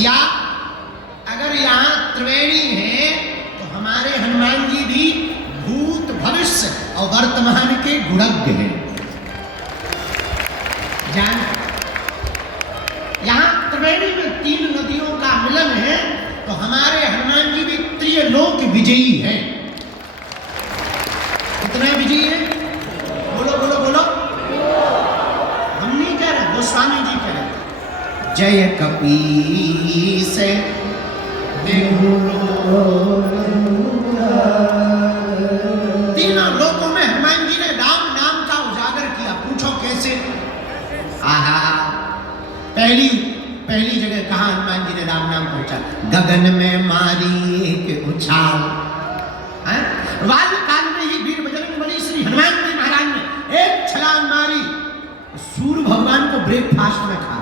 या अगर यहाँ त्रिवेणी है तो हमारे हनुमान जी भी भूत भविष्य और वर्तमान के गुणज्ञ हैं। जान यहाँ त्रिवेणी में 3 नदियों का मिलन है तो हमारे हनुमान जी भी त्रिलोक विजयी हैं। कितना विजयी है? बोलो बोलो बोलो। हम नहीं कह रहे, गोस्वामी जी कह रहे। जय कपीस तीनों लोकों में हनुमान जी ने राम नाम का उजागर किया। पूछो कैसे? आहा, पहली जगह कहा हनुमान जी ने राम नाम पहुंचा? गगन में मारी एक उछाल। वाल काल में ही वीर बजरंगबली श्री हनुमान जी महाराज ने एक छलांग मारी, सूर्य भगवान को ब्रेकफास्ट में खा।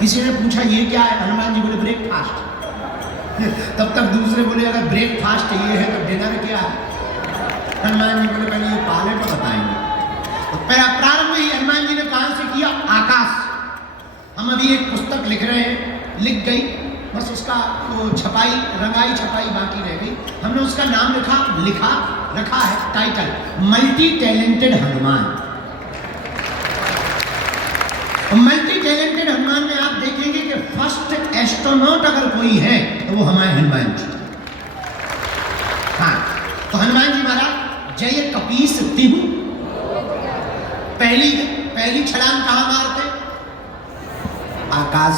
किसी ने पूछा ये क्या है? हनुमान जी बोले ब्रेकफास्ट। तब तक दूसरे बोले अगर ब्रेकफास्ट ये है तो डिनर क्या है? हनुमान जी बोले पहले ये पाले तो बताएंगे। तो प्रारंभ ही हनुमान जी ने कहां से किया? आकाश। हम अभी एक पुस्तक लिख रहे हैं, लिख गई, बस उसका वो छपाई, रंगाई छपाई बाकी रह गई। हमने उसका नाम रखा है title, multi talented Hanuman. Multi talented Hanuman में आप देखेंगे कि फर्स्ट एस्ट्रोनॉट अगर कोई है तो वो हमारे हनुमान जी। हाँ, तो हनुमान जी महाराज जय कपीस तिहु, पहली छलांग कहां मारते? आकाश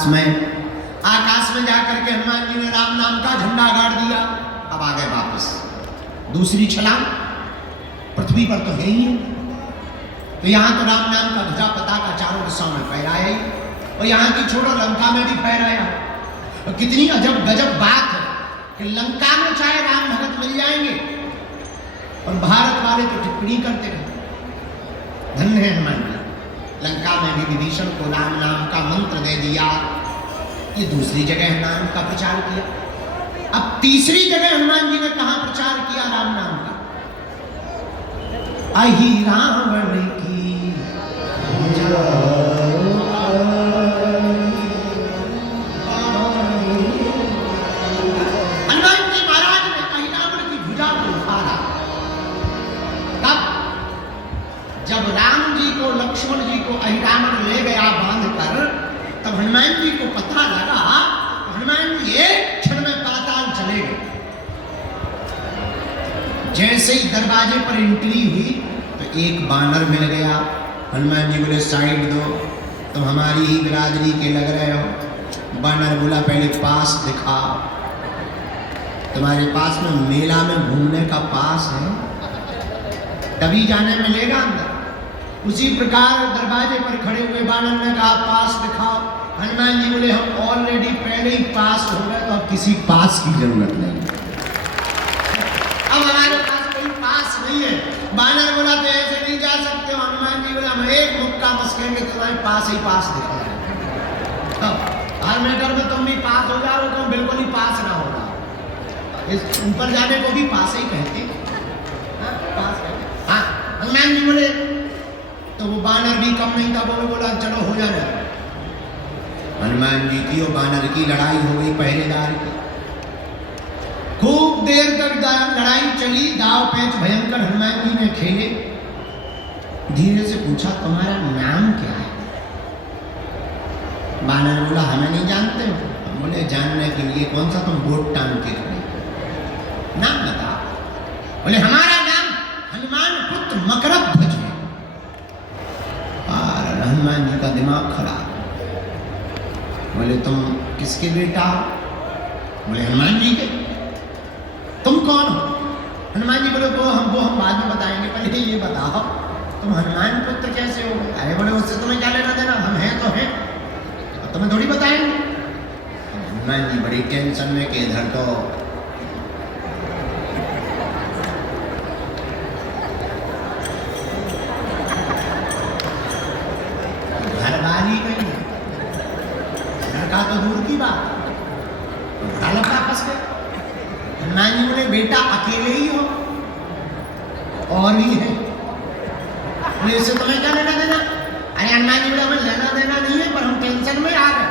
में जाकर के हनुमान जी ने राम नाम का झंडा गाड़ दिया। अब आ गए वापस। दूसरी छलांग पृथ्वी पर तो है ही है, तो यहां तो राम नाम का ध्वजा पताका चारों दिशाओं में फहराया ही, और यहां की छोड़ो लंका में भी फहराया। तो कितनी अजब गजब बात है कि लंका में चाहे राम भगत मिल जाएंगे और भारत वाले तो टिप्पणी करते रहे। धन्य है हनुमान जी, लंका में भी विभीषण को राम नाम का मंत्र दे दिया। ये दूसरी जगह नाम का प्रचार किया। अब तीसरी जगह हनुमान जी ने कहां प्रचार किया राम नाम का? अहि रावण की हनुमान जी महाराज ने अहि रावण की भुजा को उखाड़ा। तब जब राम जी को, लक्ष्मण जी को अहि रावण ले गया बांध कर, तब हनुमान जी को पता लगा, हनुमान जी एक क्षण में पाताल चले गए। जैसे ही दरवाजे पर एंट्री हुई तो एक बानर मिल गया। हनुमान जी बोले साइड दो, तुम हमारी ही बिरादरी के लग रहे हो। बानर बोला पहले पास दिखा, तुम्हारे पास में मेला में घूमने का पास है, तभी जाने मिलेगा अंदर। उसी प्रकार दरवाजे पर खड़े हुए बानर ने कहा पास दिखाओ। हनुमान जी बोले हम ऑलरेडी पहले ही पास हो गए, तो अब किसी पास की जरूरत नहीं, अब हमारे पास कोई पास नहीं है। बानर बोला तो ऐसे नहीं जा सकते हो। हनुमान जी बोला हम एक मुक्का मस्केंगे, तुम्हारे पास ही पास दिखा है। हर मैटर में तुम भी पास हो जाओ, तुम बिल्कुल ही पास ना होगा। इस ऊपर जाने को भी पास ही कहते, पास कहते। हाँ, हनुमान जी बोले तो वो बानर भी कम नहीं था, वो बोला चलो हो जाना। हनुमान जी की और बानर की लड़ाई हो गई, पहरेदार की। खूब देर तक लड़ाई चली, दाव पेच भयंकर हनुमान जी ने खेले। धीरे से पूछा तुम्हारा नाम क्या है? बानर बोला हमें नहीं जानते हो। हम बोले जानने के लिए कौन सा तुम बोट टांग के खड़े, नाम बताओ। बोले हमारा नाम हनुमान पुत्र मकरध्वज है। और हनुमान जी का दिमाग खराब। बोले तुम किसके बेटा हो? बोले हनुमान जी के। तुम कौन हो? हनुमान जी बोले वो हम बाद में बताएंगे, पहले ये बताओ तुम हनुमान पुत्र कैसे हो? अरे बोले उससे तुम्हें क्या लेना देना, हम हैं तो हैं, तुम्हें थोड़ी बताएंगे। हनुमान जी बड़ी टेंशन में कि इधर तो घरवाली नहीं है, लड़का तो दूर की बात, लड़का फंस गए। हनुमान जी बोले बेटा अकेले ही हो और भी है, इससे तुम्हें क्या लेना देना? अरे हनुमान जी बोले हमें लेना देना नहीं है, पर हम टेंशन में आ गए।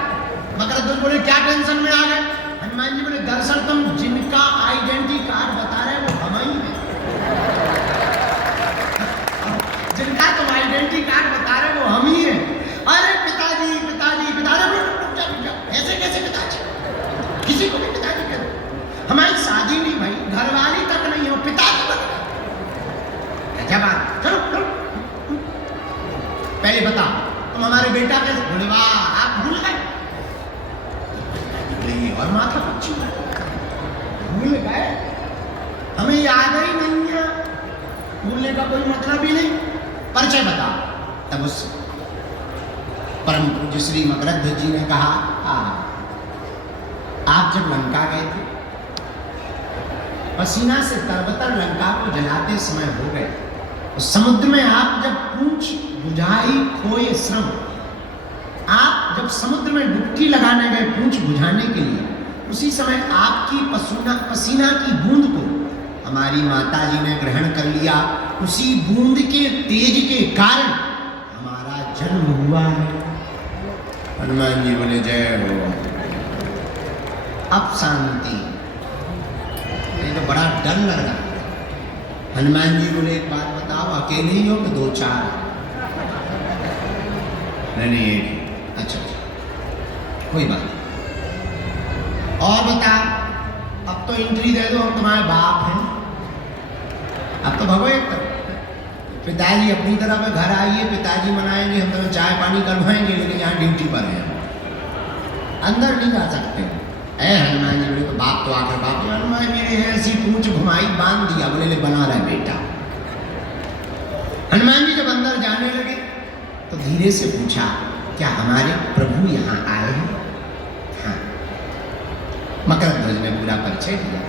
मकरध्वज बेटा कैसे? बोले वाह, आप भूल गए? बोले ये और माथा पच्ची भूल गए, हमें याद ही नहीं है, भूलने का कोई मतलब ही नहीं। परिचय बता। तब उस परम पूज्य श्री मकरंद ध्वज जी ने कहा, आप जब लंका गए थे, पसीना से तरबतर लंका को जलाते समय हो गए, उस समुद्र में आप जब पूंछ बुझाई खोए श्रम, आप जब समुद्र में डुबकी लगाने गए पूंछ बुझाने के लिए, उसी समय आपकी पसीना की बूंद को हमारी माता जी ने ग्रहण कर लिया। उसी बूंद के तेज के कारण हमारा जन्म हुआ है। हनुमान जी बोले जय हो। अब शांति, ये तो बड़ा डर लग रहा है। हनुमान जी बोले एक बात बताओ, अकेले ही हो कि दो चार? नहीं एक। अच्छा कोई बात नहीं। और बता, अब तो एंट्री दे दो, हम तुम्हारे बाप हैं। अब तो भगो एक तरफ, पिताजी अपनी तरफ घर आइए, पिताजी मनाएंगे, हम तुम्हें चाय पानी करवाएंगे, लेकिन यहाँ ड्यूटी पर हैं, अंदर नहीं जा सकते। ऐ हनुमान जी बोले तो बाप तो आकर बाप, हनुमान मेरे हैं ऐसी पूंछ घुमाई बांध दिया। बोले ले बना रहा बेटा। हनुमान जी जब अंदर जाने लगे तो धीरे से पूछा, क्या हमारे प्रभु यहाँ आए हैं? हाँ। मकरंद ध्वज ने पूरा परिचय दिया।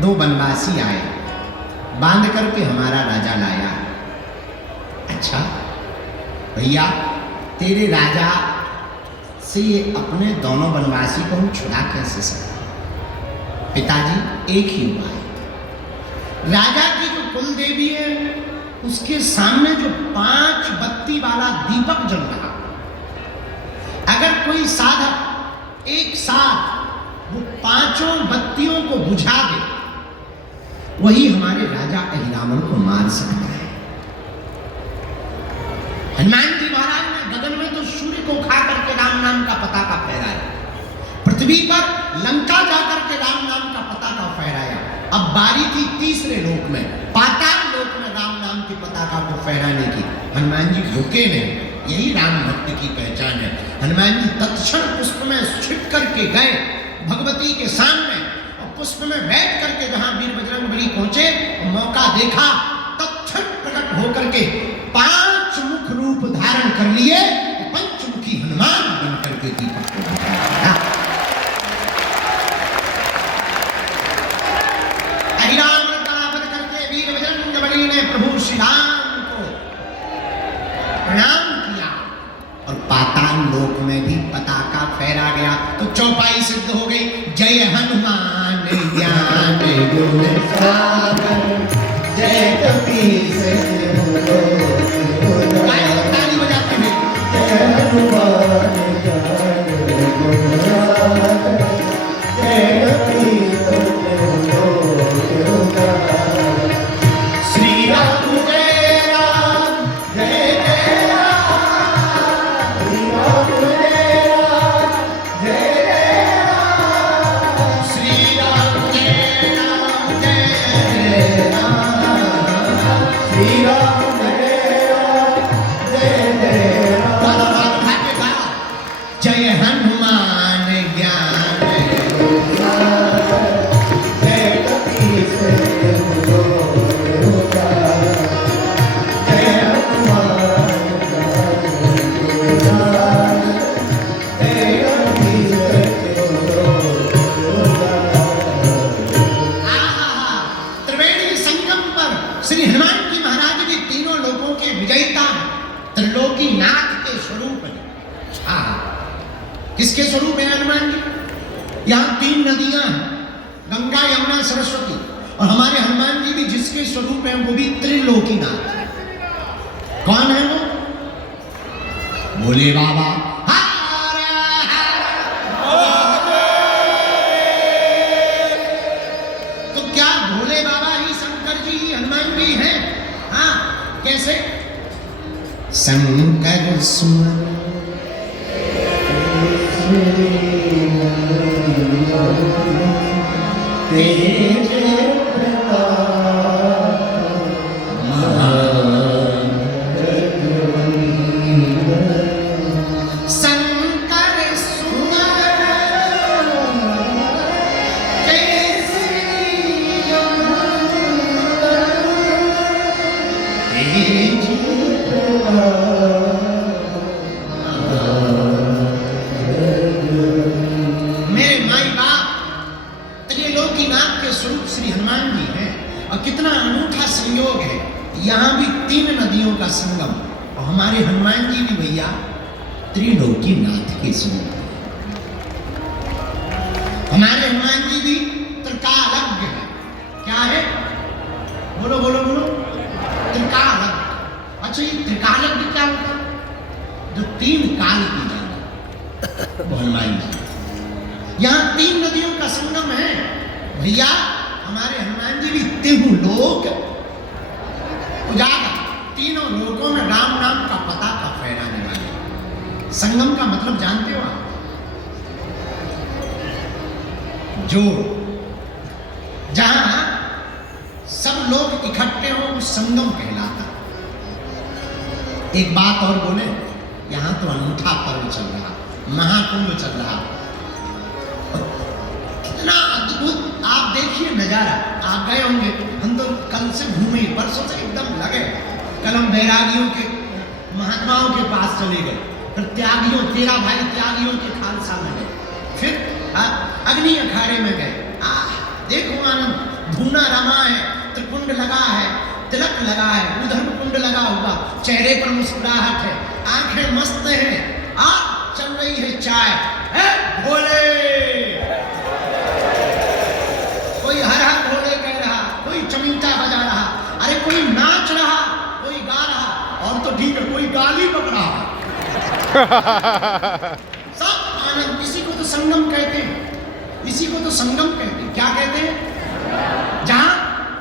दो बनवासी आए, बांध करके हमारा राजा लाया। अच्छा भैया, तेरे राजा से ये अपने दोनों बनवासी को हम छुड़ा कैसे सकते? पिताजी एक ही उपाय, राजा की जो कुल देवी है उसके सामने जो 5 बत्ती वाला दीपक जल रहा, अगर कोई साधक एक साथ वो 5 बत्तियों को बुझा दे, वही हमारे राजा अहिरावण को मार सकता है। हनुमान जी महाराज ने गगन में तो सूर्य को खा करके राम नाम का पताका फहराया, पृथ्वी पर लंका जाकर के राम नाम का पताका फहराया। अब बारी थी तीसरे लोक में, पाताल लोक में राम नाम की पताका को फहराने की। हनुमान जी रुके नहीं, यही राम भक्त की पहचान है। हनुमान जी तत्क्षण पुष्प में छिप करके गए भगवती के सामने, और पुष्प में बैठ करके जहां वीर बजरंगबली पहुंचे, मौका देखा, तत्क्षण प्रकट होकर के 5 मुख रूप धारण कर लिए, पंचमुखी हनुमान बन करके दीपक को बुझाया। अहिरावण का वध करके वीर बजरंगबली ने प्रभु श्री राम को प्रणाम किया, और पाताल लोक में भी पताका फहरा गया। तो चौपाई सिद्ध हो गई। जय हनुमान ज्ञान गुण सागर, जय कपीस ताली बजाते हैं। जय हनुमान ज्ञान गुण सागर, जय कपीस श्री राम जय राम जय जय राम, श्री राम जय राम जय जय राम, श्री राम जय राम जय राम, श्री राम जय राम जय जय राम। जय हनुमान ज्ञान गुण सागर, जय कपीस किसके स्वरूप है हनुमान जी? यहाँ 3 नदियां हैं, गंगा यमुना सरस्वती, और हमारे हनुमान जी भी जिसके स्वरूप हैं वो भी त्रिलोकीनाथ। कौन है वो? भोले बाबा। तो क्या भोले बाबा ही शंकर जी ही हनुमान जी हैं? हाँ, कैसे? शंकर सुमन तेज प्रताप संगम, और हमारे हनुमान जी भी भैया त्रिलोकीनाथ के स्वरूप। हमारे हनुमान जी भी त्रिकालज्ञ है। क्या है? बोलो बोलो बोलो। त्रिकालज्ञ। अच्छा, ये त्रिकालज्ञ क्या होता है? जो 3 काल की जाने वो हनुमान जी। यहाँ 3 नदियों का संगम है भैया। हमारे हनुमान जी भी तिहु लोक उजागर, तीनों लोकों में राम नाम का पता का फहराने वाले। संगम का मतलब जानते हो आप? जोड़। जहां सब लोग इकट्ठे हो उस संगम कहलाता। एक बात और बोले, यहां तो अनूठा पर्व चल रहा, महाकुंभ चल रहा। कितना अद्भुत आप देखिए नजारा। आप गए होंगे, हम तो कल से घूमे, परसों से एकदम लगे। कल हम बैरागियों के महात्माओं के पास चले गए, फिर त्यागियों 13 भाई त्यागियों के खालसा में गए, फिर अग्नि अखाड़े में गए। देखो आनंद, धूना रमा है, त्रिकुंड लगा है, तिलक लगा है, उधर कुंड लगा हुआ, चेहरे पर मुस्कुराहट है, आंखें मस्त हैं, आज चल रही है चाय। है भोले, कोई हर हर भोले कह रहा, कोई चमीटा बजा रहा, अरे कोई नाच रहा, कोई गा रहा, और तो ठीक है कोई गाली बक रहा। सब आनंद। इसी को तो संगम कहते हैं, इसी को तो संगम कहते हैं। क्या कहते हैं? जहां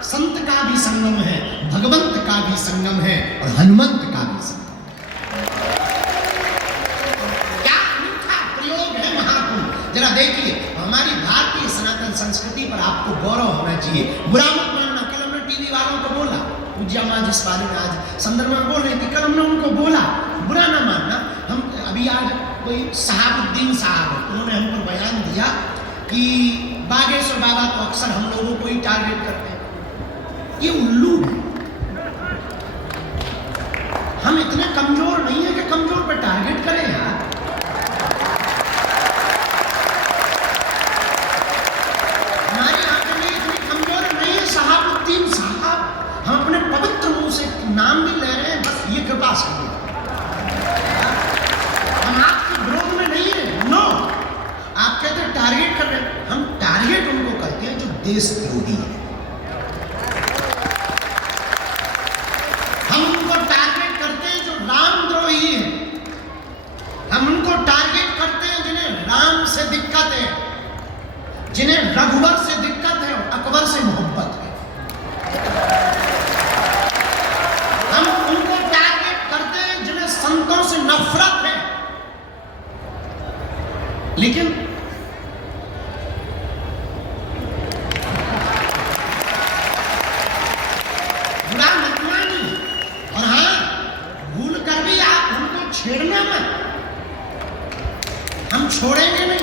संत का भी संगम है, भगवंत का भी संगम है, और हनुमंत का भी संगम। क्या अनूठा प्रयोग है महाकुंभ। जरा देखिए, हमारी भारतीय सनातन संस्कृति पर आपको गौरव होना चाहिए। बुरा मत मानना। कल हमने टीवी वालों को बोला, पूज्या मां जिस बारे में आज संदर्भ में बोल रही थी, कल हमने उनको बोला, बुरा ना मानना। हम अभी आज कोई साहबुद्दीन साहब, उन्होंने हमको बयान दिया कि बागेश्वर बाबा तो अक्सर हम लोगों को ही टारगेट करते हैं। ये उल्लू है। हम इतने कमजोर नहीं है कि कमजोर पे टारगेट करें यार। हमारी आंखें में इतनी कमजोर नहीं है साहबुद्दीन साहब। हम अपने पवित्र मुंह से नाम भी ले रहे हैं, बस ये कृपा से। हम आपके विरोध में नहीं है, नो। आप कहते हैं टारगेट कर रहे हैं, हम टारगेट उनको करते हैं जो देशद्रोही है। हम उनको टारगेट करते हैं जो रामद्रोही है। हम उनको टारगेट करते हैं जिन्हें राम से दिक्कत है, जिन्हें रघुवर से दिक्कत है और अकबर से मोहब्बत है। हम उनको टारगेट करते हैं जिन्हें संतों से नफरत है। लेकिन बुरा मत मानिए, और हाँ, भूल कर भी आप हमको छेड़ना मत, हम छोड़ेंगे नहीं।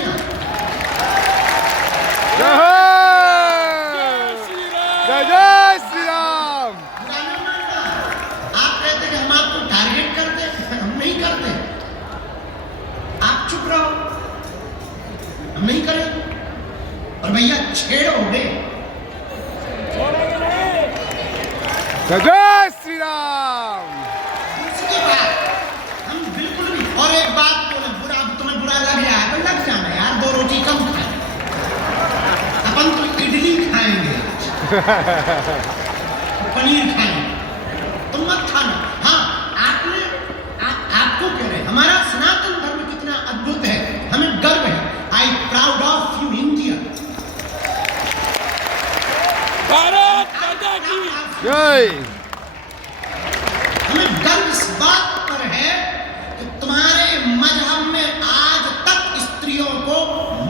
जय जय श्री राम। बुरा नहीं मानना। आप कहते कि हम आपको टारगेट करते हैं, हम नहीं करते। आप चुप रहो, हम नहीं करें। और भैया छेड़ोगे, जय जय श्री राम। दूसरी बात हम बिल्कुल भी। और एक बात बोले, बुरा तुम्हें बुरा लग रहा है तो लग जाना यार, 2 रोटी कम खाए। अपन तो इडली खाएंगे आज, पनीर खाएंगे, तुम मत खाना। हाँ, आपको कह रहे हैं हमारा सनातन धर्म कितना अद्भुत है, हमें गर्व है। I proud of you India. Bharat माता की जय। हमें गर्व इस बात पर है कि तुम्हारे मजहब में आज तक स्त्रियों को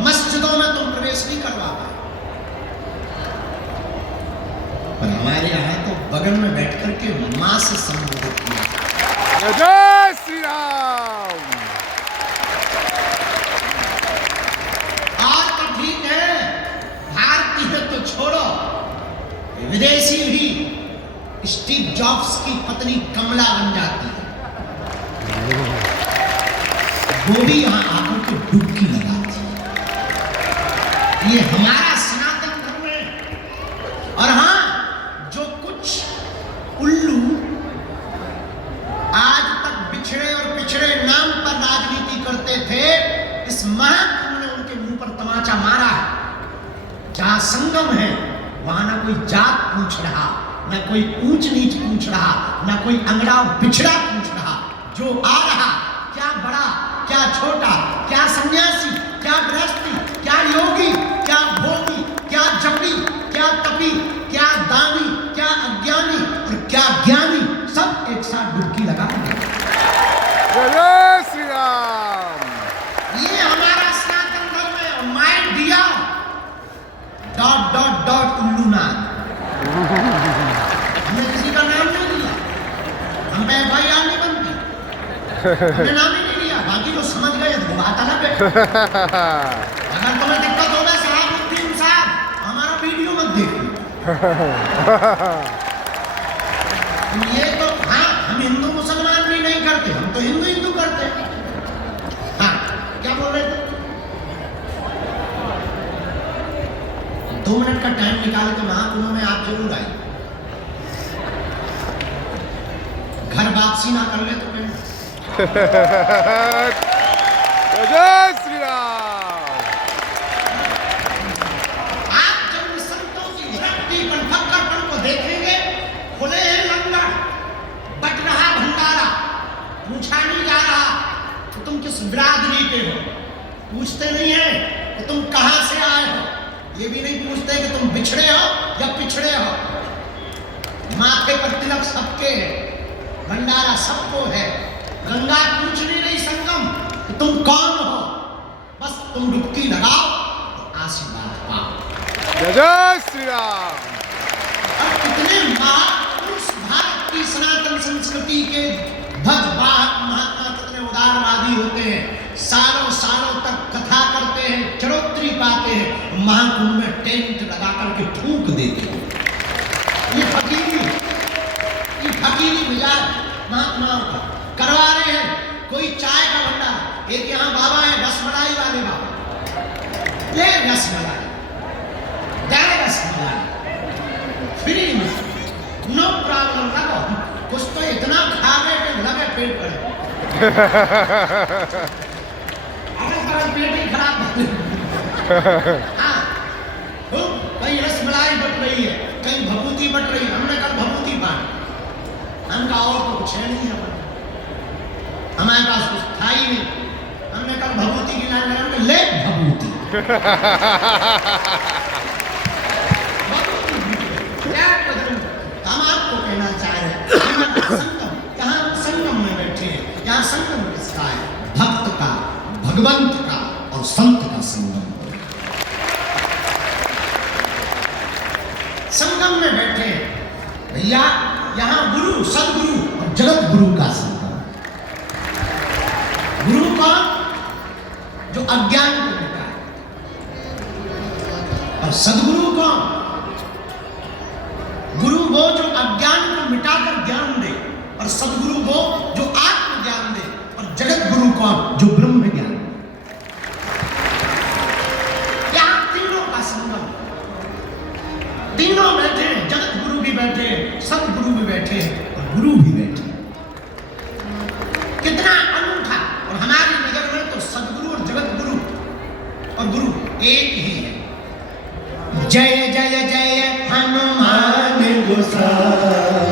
मस्जिदों में तुम प्रवेश नहीं करवा पाए, पर हमारे यहाँ तो बगल में बैठ करके मां से संबोधित किया। जय जय श्री राम। आज तो ठीक है, भारतीय तो छोड़ो, विदेशी भी स्टीव जॉब्स की पत्नी कमला बन जाती है, वो भी यहां आकर के डुबकी लगाती है। ये हमारा सनातन धर्म है। और हां, जो कुछ उल्लू इस महाकुंभ ने उनके मुंह पर तमाचा मारा है। जहां संगम है वहां ना कोई जात पूछ रहा, ना कोई ऊंच नीच पूछ रहा, ना कोई अंगड़ा पिछड़ा पूछ रहा। जो आ रहा, क्या बड़ा क्या छोटा, क्या सन्यासी क्या गृहस्थी, क्या योगी क्या भोगी, क्या जपी क्या तपी, क्या दानी क्या अज्ञानी और क्या ज्ञानी, सब एक साथ डुबकी लगा देंगे। जय जय श्री राम। ये हमारा सनातन धर्म है। My dear dot dot dot उल्लूनाथ, हमने किसी का नाम नहीं लिया, हम पे FIR नहीं बनती, हमने नाम ही नहीं लिया। बाकी जो समझ गए वो बात अलग है। अगर तुम्हें दिक्कत होगा सलाहुद्दीन साहब, हमारा वीडियो मत देखो। ये तो हाँ, हम हिंदू मुसलमान भी नहीं करते, हम तो हिंदू हिंदू करते हैं। हाँ, क्या बोल रहे थे? 2 मिनट का टाइम निकाल के महाकुंभ में आप जरूर आए। घर वापसी ना कर ले तो कहीं। जय जय श्री राम। आप जब इन संतों की भक्ति फक्करपन को देखेंगे, खुले हैं लंगर, बट रहा भंडारा, पूछा नहीं जा रहा कि तुम किस बिरादरी के हो, पूछते नहीं है कि तुम कहां से आए हो, ये भी नहीं पूछते कि तुम बिछड़े हो या पिछड़े हो। माथे पर तिलक सबके है, भंडारा सबको है। गंगा पूछ नहीं संगम कि तुम कौन हो, बस तुम डुबकी लगाओ तो आशीर्वाद पाओ। जय जय श्री राम। और कितने महापुरुष भारत की सनातन संस्कृति के भगवान महात्मा कितने उदारवादी होते हैं, सालों सालों तक कथा करते हैं, चरोत्री पाते हैं, महाकुंभ में टेंट लगा करके फूंक देते हैं। ये फकीरी मिजाज महात्माओं का करवा रहे हैं। कोई चाय का भंडार, एक यहाँ बाबा है रसमलाई वाले बाबा, ले रसमलाई, दे रसमलाई फ्री में, नो प्रॉब्लम। लगो कुछ तो इतना खा गए कि लगे पेट पर अगर पेट ही खराब हाँ, कहीं रसमलाई बट रही है, कहीं भभूति बट रही है। हमने कल भभूति बांटी, हमका और तो कुछ है नहीं, हमारे पास कुछ था ही नहीं। हमने कल भभूति की लाइन लगा, ले भभूति। हम आपको कहना चाह रहे हैं, यहाँ संगम में बैठे हैं, यहाँ संगम किसका है? भक्त का, भगवंत का और संत का संगम। संगम में बैठे हैं भैया, यहाँ गुरु सदगुरु और जगत गुरु का संगम। गुरु कौन? जो अज्ञान को मिटाए, और सदगुरु कौन? गुरु वो जो अज्ञान को मिटाकर ज्ञान दे, और सदगुरु वो जो आत्म ज्ञान दे, और जगत गुरु कौन? जो ब्रह्म ज्ञान। क्या तीनों का संगम, तीनों बैठे हैं, जगत गुरु भी बैठे हैं, सदगुरु भी बैठे हैं और गुरु भी बैठे हैं। कितना अनूठा। और हमारी नजर में तो सदगुरु और जगत गुरु और गुरु एक ही है। जय जय जय हनुमान गोसाई।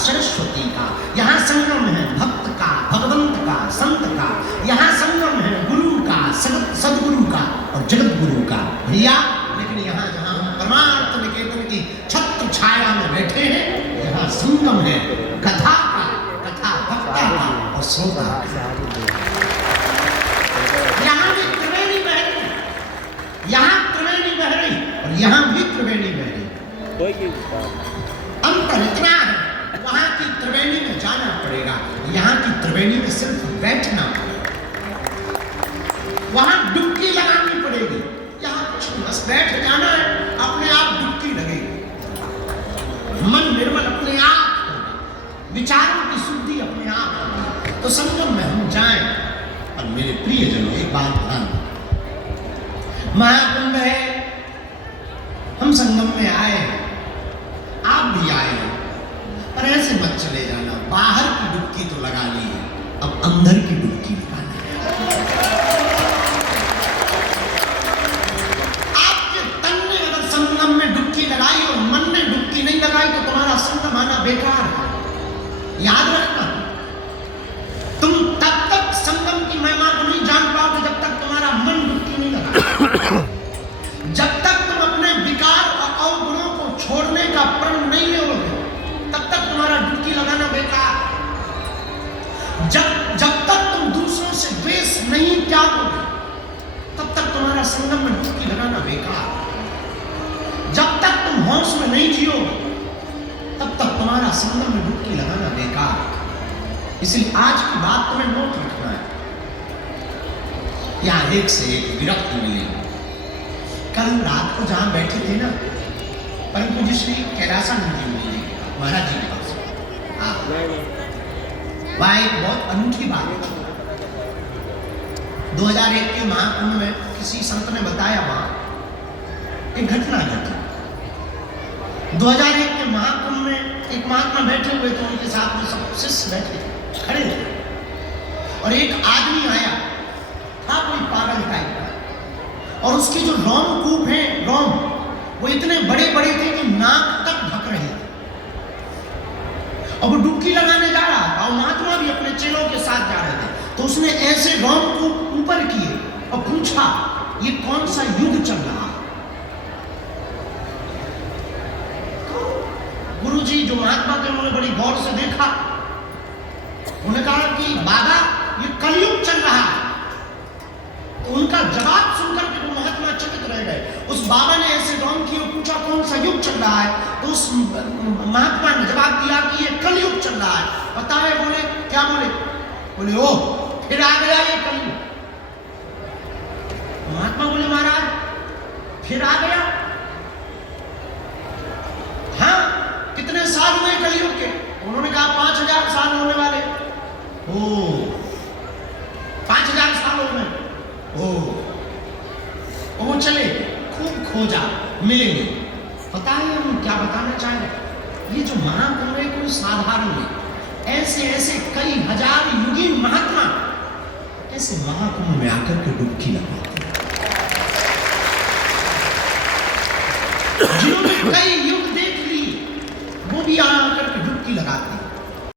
सरस्वती का, यहाँ संगम है भक्त का, भगवंत का, संत का, यहाँ संगम है गुरु का, सदगुरु का और जगत गुरु का। भैया लेकिन यहाँ जहाँ परमार्थ निकेतन की छत्र छाया में बैठे हैं, यहाँ संगम है कथा का, कथा भक्ता का और श्रोता का। यहाँ भी त्रिवेणी बह रही, यहाँ त्रिवेणी बह रही और यहां भी त्रिवेणी बह रही है। अंतर इतना है, वहां की त्रिवेणी में जाना पड़ेगा, यहां की त्रिवेणी में सिर्फ बैठना पड़ेगा। वहां डुबकी लगानी पड़ेगी, यहां कुछ नहीं, बस बैठ जाना है, अपने आप डुबकी लगेगी, मन निर्मल अपने आप होगा, विचारों की शुद्धि अपने आप होगी। तो संगम में हम जाएं। और मेरे प्रियजनों, एक बात ध्यान, महाकुंभ है, हम संगम में आए हैं, आप भी आए हैं, पर ऐसे मत चले जाना। बाहर की डुबकी तो लगा ली है, अब अंदर की डुबकी लगाना है। आपके तन ने अगर संगम में डुबकी लगाई और मन ने डुबकी नहीं लगाई तो तुम्हारा संगम आना बेकार है। याद रखना, तुम तब तक संगम की महिमा को नहीं जान पाओगे जब तक तुम्हारा मन डुबकी नहीं लगा। जब तक तुम अपने विकार और अवगुणों को छोड़ने का प्रण नहीं लोगे तब तक तुम्हारा डुबकी लगाना बेकार। जब तक तुम दूसरों से द्वेष नहीं त्यागोगे तब तक तुम्हारा संगम में डुबकी लगाना बेकार। जब तक तुम होश में नहीं जियोगे तब तक तुम्हारा संगम में डुबकी लगाना बेकार। इसलिए आज की बात तुम्हें नोट रखना है। यहां एक से एक विरक्ति मिलेगी। कल रात को जहां बैठे थे ना, परम पूज्य श्री कैलासानंद जी महाराज जी के पास, वहां एक बहुत अनूठी बात थी। 2001 के महाकुंभ में किसी संत ने बताया, वहां एक घटना घटी। 2001 के महाकुंभ में एक महात्मा बैठे हुए थे, उनके साथ में सब शिष्य बैठे थे, खड़े थे, और एक आदमी आया था, कोई पागल टाइप का, और उसके जो रोमकूप हैं, रोम, वो इतने बड़े बड़े थे कि नाक तक ढक रहे थे। और वो डुबकी लगाने जा रहा था, और महात्मा भी अपने चेलों के साथ जा रहे थे। तो उसने ऐसे रोमकूप ऊपर किए और पूछा, ये कौन सा युग चल रहा है? गुरुजी जो महात्मा थे उन्होंने बड़ी गौर से देखा, उन्होंने कहा कि बाबा ये कलयुग चल रहा है। तो उनका जवाब सुनकर के वो महात्मा चकित रह गए। उस बाबा ने ऐसे गौर किया, पूछा कौन सा युग चल रहा है? तो उस महात्मा ने जवाब दिया कि ये कलयुग चल रहा है। बताए, बोले क्या? बोले ओ फिर आ गया ये कलयुग। महात्मा बोले महाराज फिर आ गया? हाँ, कितने साल हुए कलयुग के? उन्होंने कहा 5000 साल होने वाले। ओ 5000 साल हो गए। वो चले, खूब खोजा, मिलेंगे। पता है हम क्या बताना चाह रहे हैं? ये जो महाकुंभ है कोई साधारण नहीं, ऐसे ऐसे कई हजार युगी महात्मा ऐसे महाकुंभ में आकर के डुबकी लगाते हैं, जिन्होंने कई युग